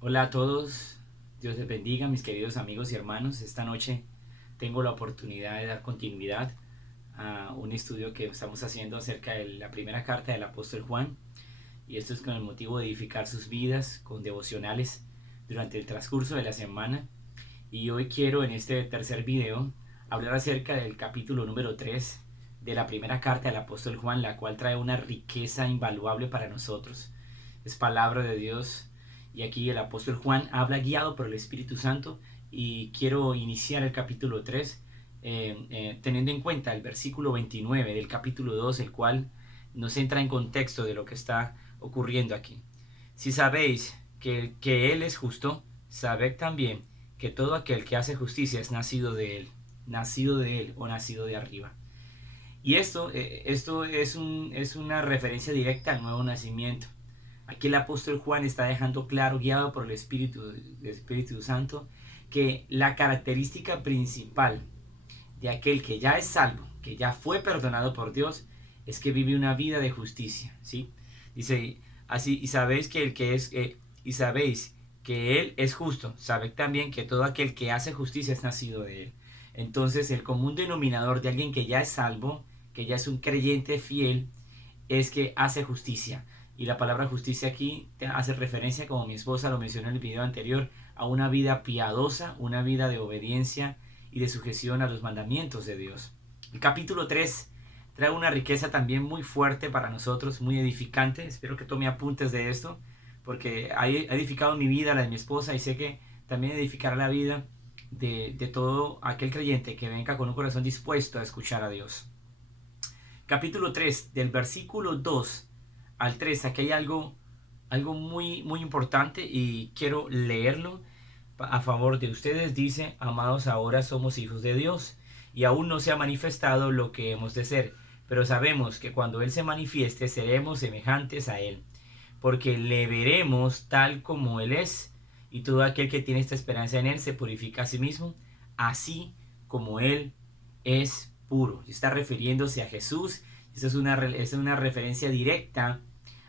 Hola a todos, Dios les bendiga, mis queridos amigos y hermanos. Esta noche tengo la oportunidad de dar continuidad a un estudio que estamos haciendo acerca de la primera carta del apóstol Juan, y esto es con el motivo de edificar sus vidas con devocionales durante el transcurso de la semana. Y hoy quiero, en este tercer video, hablar acerca del capítulo número 3 de la primera carta del apóstol Juan, la cual trae una riqueza invaluable para nosotros. Es palabra de Dios, y aquí el apóstol Juan habla guiado por el Espíritu Santo, y quiero iniciar el capítulo 3 teniendo en cuenta el versículo 29 del capítulo 2, el cual nos entra en contexto de lo que está ocurriendo aquí. Si sabéis que Él es justo, sabed también que todo aquel que hace justicia es nacido de Él o nacido de arriba. Y esto es una referencia directa al nuevo nacimiento. Aquí el apóstol Juan está dejando claro, guiado por el Espíritu Santo, que la característica principal de aquel que ya es salvo, que ya fue perdonado por Dios, es que vive una vida de justicia, ¿sí? Dice así: y sabéis que él es justo, sabed también que todo aquel que hace justicia es nacido de él. Entonces, el común denominador de alguien que ya es salvo, que ya es un creyente fiel, es que hace justicia. Y la palabra justicia aquí hace referencia, como mi esposa lo mencionó en el video anterior, a una vida piadosa, una vida de obediencia y de sujeción a los mandamientos de Dios. El capítulo 3 trae una riqueza también muy fuerte para nosotros, muy edificante. Espero que tome apuntes de esto, porque ha edificado mi vida, la de mi esposa, y sé que también edificará la vida de todo aquel creyente que venga con un corazón dispuesto a escuchar a Dios. Capítulo 3, del versículo 2 al 3, aquí hay algo muy, muy importante, y quiero leerlo a favor de ustedes. Dice: amados, ahora somos hijos de Dios, y aún no se ha manifestado lo que hemos de ser, pero sabemos que cuando Él se manifieste seremos semejantes a Él, porque le veremos tal como Él es, y todo aquel que tiene esta esperanza en Él se purifica a sí mismo, así como Él es puro. Está refiriéndose a Jesús. Esta es una referencia directa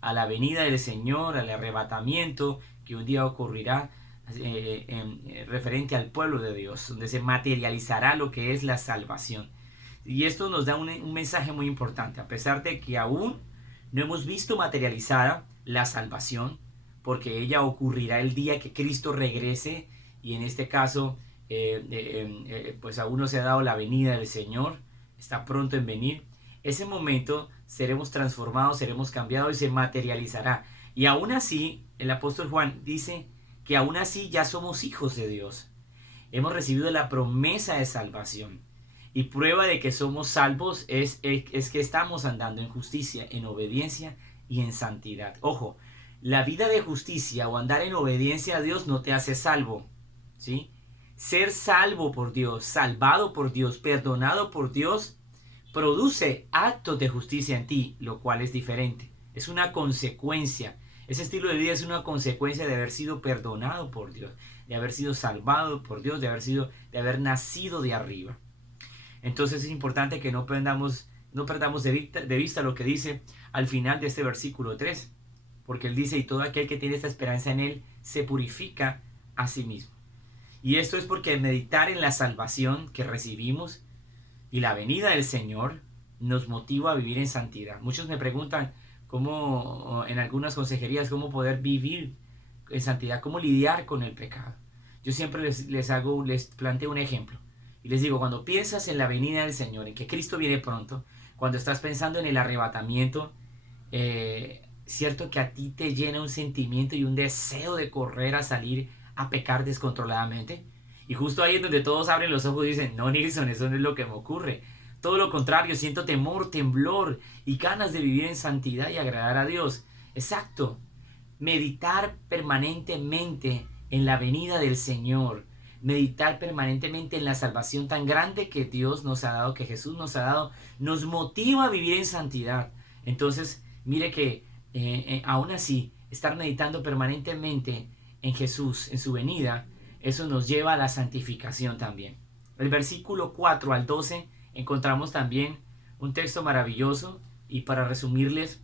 a la venida del Señor, al arrebatamiento que un día ocurrirá, referente al pueblo de Dios, donde se materializará lo que es la salvación. Y esto nos da un mensaje muy importante: a pesar de que aún no hemos visto materializada la salvación, porque ella ocurrirá el día que Cristo regrese, y en este caso pues aún no se ha dado la venida del Señor, está pronto en venir. Ese momento seremos transformados, seremos cambiados y se materializará. Y aún así, el apóstol Juan dice que aún así ya somos hijos de Dios. Hemos recibido la promesa de salvación. Y prueba de que somos salvos es que estamos andando en justicia, en obediencia y en santidad. Ojo, la vida de justicia o andar en obediencia a Dios no te hace salvo, ¿sí? Ser salvo por Dios, salvado por Dios, perdonado por Dios, produce actos de justicia en ti, lo cual es diferente. Es una consecuencia. Ese estilo de vida es una consecuencia de haber sido perdonado por Dios, de haber sido salvado por Dios, de haber nacido de arriba. Entonces es importante que no perdamos de vista lo que dice al final de este versículo 3, porque él dice: y todo aquel que tiene esta esperanza en él se purifica a sí mismo. Y esto es porque meditar en la salvación que recibimos y la venida del Señor nos motiva a vivir en santidad. Muchos me preguntan cómo, en algunas consejerías, cómo poder vivir en santidad, cómo lidiar con el pecado. Yo siempre les planteo un ejemplo y les digo: cuando piensas en la venida del Señor, en que Cristo viene pronto, cuando estás pensando en el arrebatamiento, cierto que a ti te llena un sentimiento y un deseo de correr a salir a pecar descontroladamente. Y justo ahí es donde todos abren los ojos y dicen: no, Nilson, eso no es lo que me ocurre. Todo lo contrario, siento temor, temblor y ganas de vivir en santidad y agradar a Dios. Exacto. Meditar permanentemente en la venida del Señor. Meditar permanentemente en la salvación tan grande que Dios nos ha dado, que Jesús nos ha dado, nos motiva a vivir en santidad. Entonces, mire que aún así, estar meditando permanentemente en Jesús, en su venida, eso nos lleva a la santificación también. El versículo 4 al 12 encontramos también un texto maravilloso, y para resumirles,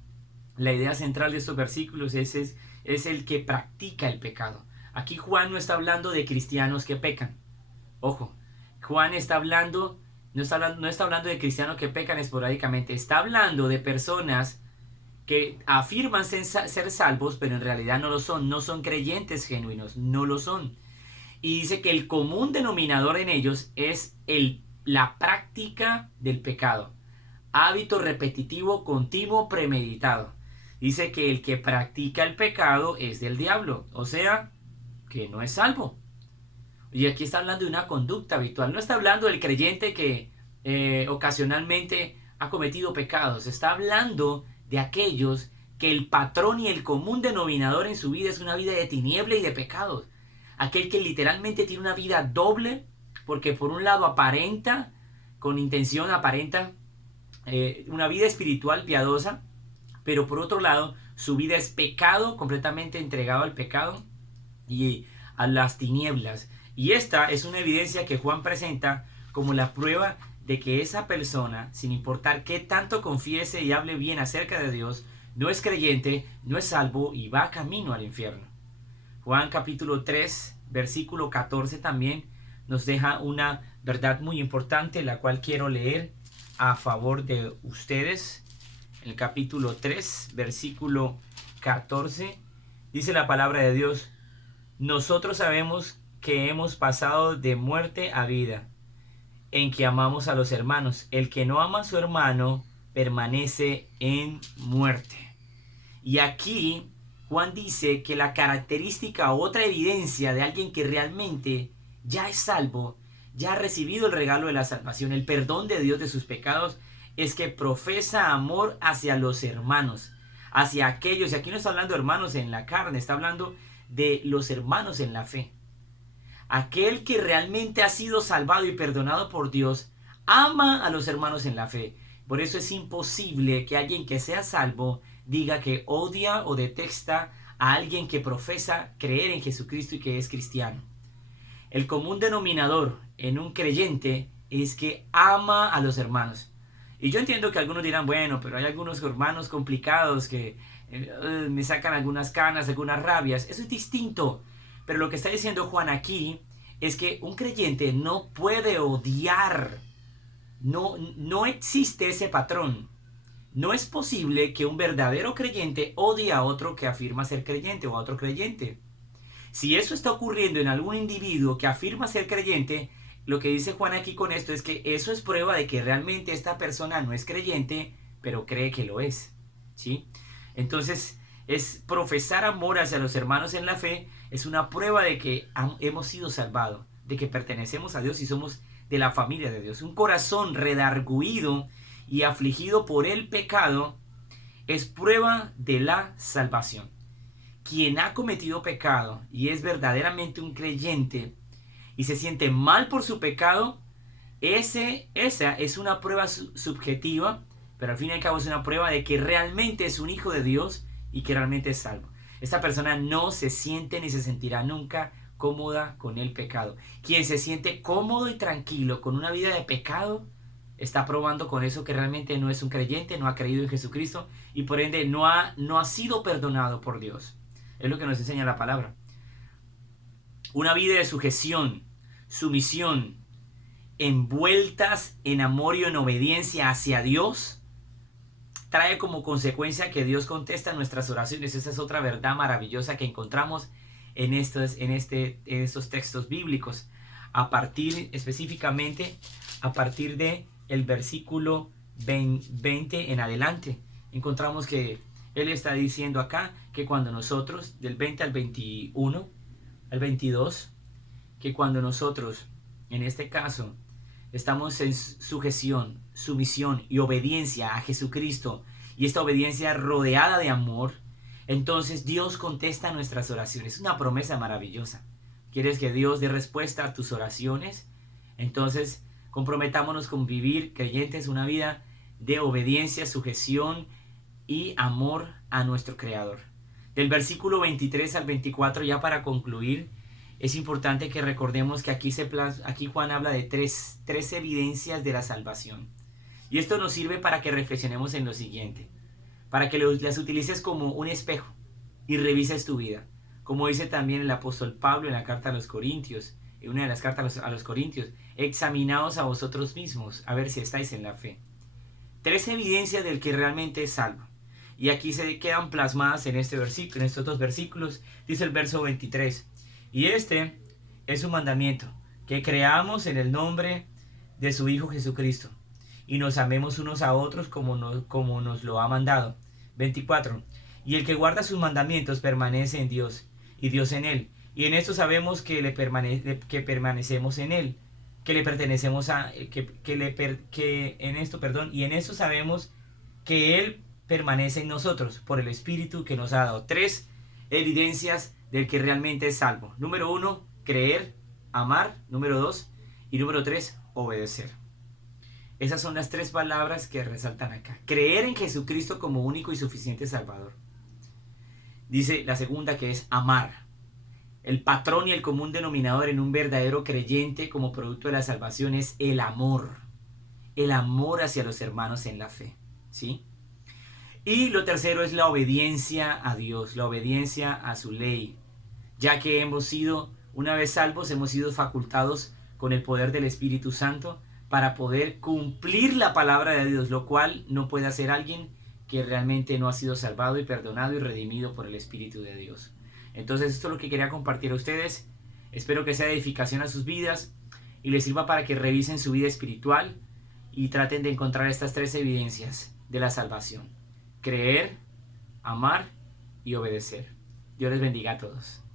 la idea central de estos versículos es el que practica el pecado. Aquí Juan no está hablando de cristianos que pecan. Ojo, Juan está hablando, no está hablando de cristianos que pecan esporádicamente. Está hablando de personas que afirman ser salvos, pero en realidad no lo son. No son creyentes genuinos, no lo son. Y dice que el común denominador en ellos es la práctica del pecado. Hábito repetitivo, continuo, premeditado. Dice que el que practica el pecado es del diablo, o sea, que no es salvo. Y aquí está hablando de una conducta habitual. No está hablando del creyente que ocasionalmente ha cometido pecados. Está hablando de aquellos que el patrón y el común denominador en su vida es una vida de tiniebla y de pecados. Aquel que literalmente tiene una vida doble, porque por un lado aparenta, con intención aparenta una vida espiritual piadosa, pero por otro lado su vida es pecado, completamente entregado al pecado y a las tinieblas. Y esta es una evidencia que Juan presenta como la prueba de que esa persona, sin importar qué tanto confiese y hable bien acerca de Dios, no es creyente, no es salvo y va camino al infierno. Juan capítulo 3, versículo 14 también nos deja una verdad muy importante, la cual quiero leer a favor de ustedes. El capítulo 3, versículo 14, dice la palabra de Dios: nosotros sabemos que hemos pasado de muerte a vida, en que amamos a los hermanos. El que no ama a su hermano permanece en muerte. Y aquí Juan dice que la característica, otra evidencia de alguien que realmente ya es salvo, ya ha recibido el regalo de la salvación, el perdón de Dios de sus pecados, es que profesa amor hacia los hermanos, hacia aquellos, y aquí no está hablando de hermanos en la carne, está hablando de los hermanos en la fe. Aquel que realmente ha sido salvado y perdonado por Dios ama a los hermanos en la fe. Por eso es imposible que alguien que sea salvo diga que odia o detesta a alguien que profesa creer en Jesucristo y que es cristiano. El común denominador en un creyente es que ama a los hermanos. Y yo entiendo que algunos dirán, bueno, pero hay algunos hermanos complicados que me sacan algunas canas, algunas rabias. Eso es distinto. Pero lo que está diciendo Juan aquí es que un creyente no puede odiar. No existe ese patrón. No es posible que un verdadero creyente odie a otro que afirma ser creyente o a otro creyente. Si eso está ocurriendo en algún individuo que afirma ser creyente, lo que dice Juan aquí con esto es que eso es prueba de que realmente esta persona no es creyente, pero cree que lo es. ¿Sí? Entonces, es profesar amor hacia los hermanos en la fe, es una prueba de que hemos sido salvados, de que pertenecemos a Dios y somos de la familia de Dios. Un corazón redarguido y afligido por el pecado es prueba de la salvación. Quien ha cometido pecado y es verdaderamente un creyente y se siente mal por su pecado, esa es una prueba subjetiva, pero al fin y al cabo es una prueba de que realmente es un hijo de Dios y que realmente es salvo. Esta persona no se siente ni se sentirá nunca cómoda con el pecado. Quien se siente cómodo y tranquilo con una vida de pecado está probando con eso que realmente no es un creyente, no ha creído en Jesucristo y por ende no ha sido perdonado por Dios. Es lo que nos enseña la palabra. Una vida de sujeción, sumisión, envueltas en amor y en obediencia hacia Dios, trae como consecuencia que Dios contesta nuestras oraciones. Esa es otra verdad maravillosa que encontramos en estos textos bíblicos. Específicamente a partir de el versículo 20 en adelante, encontramos que Él está diciendo acá que cuando nosotros, del 20 al 21, al 22, que cuando nosotros, en este caso, estamos en sujeción, sumisión y obediencia a Jesucristo, y esta obediencia rodeada de amor, entonces Dios contesta nuestras oraciones. Es una promesa maravillosa. ¿Quieres que Dios dé respuesta a tus oraciones? Entonces comprometámonos con vivir, creyentes, una vida de obediencia, sujeción y amor a nuestro Creador. Del versículo 23 al 24, ya para concluir, es importante que recordemos que aquí Juan habla de tres evidencias de la salvación. Y esto nos sirve para que reflexionemos en lo siguiente, para que las utilices como un espejo y revises tu vida. Como dice también el apóstol Pablo en la carta a los Corintios, en una de las cartas a los Corintios, examinaos a vosotros mismos, a ver si estáis en la fe. 3 evidencias del que realmente es salvo. Y aquí se quedan plasmadas en este versículo, en estos 2 versículos. Dice el verso 23. Y este es un mandamiento, que creamos en el nombre de su Hijo Jesucristo, y nos amemos unos a otros como nos lo ha mandado. 24. Y el que guarda sus mandamientos permanece en Dios, y Dios en él. Y en esto sabemos que permanecemos en él, que le pertenecemos a, que en esto, perdón, y en esto sabemos que él permanece en nosotros por el Espíritu que nos ha dado. 3 evidencias del que realmente es salvo. Número 1, creer, amar. Número 2 y número 3, obedecer. Esas son las 3 palabras que resaltan acá. Creer en Jesucristo como único y suficiente Salvador. Dice la segunda, que es amar. El patrón y el común denominador en un verdadero creyente como producto de la salvación es el amor. El amor hacia los hermanos en la fe. ¿Sí? Y lo tercero es la obediencia a Dios, la obediencia a su ley. Ya que hemos sido, una vez salvos, hemos sido facultados con el poder del Espíritu Santo para poder cumplir la palabra de Dios, lo cual no puede hacer alguien que realmente no ha sido salvado y perdonado y redimido por el Espíritu de Dios. Entonces esto es lo que quería compartir a ustedes. Espero que sea de edificación a sus vidas y les sirva para que revisen su vida espiritual y traten de encontrar estas 3 evidencias de la salvación: creer, amar y obedecer. Dios les bendiga a todos.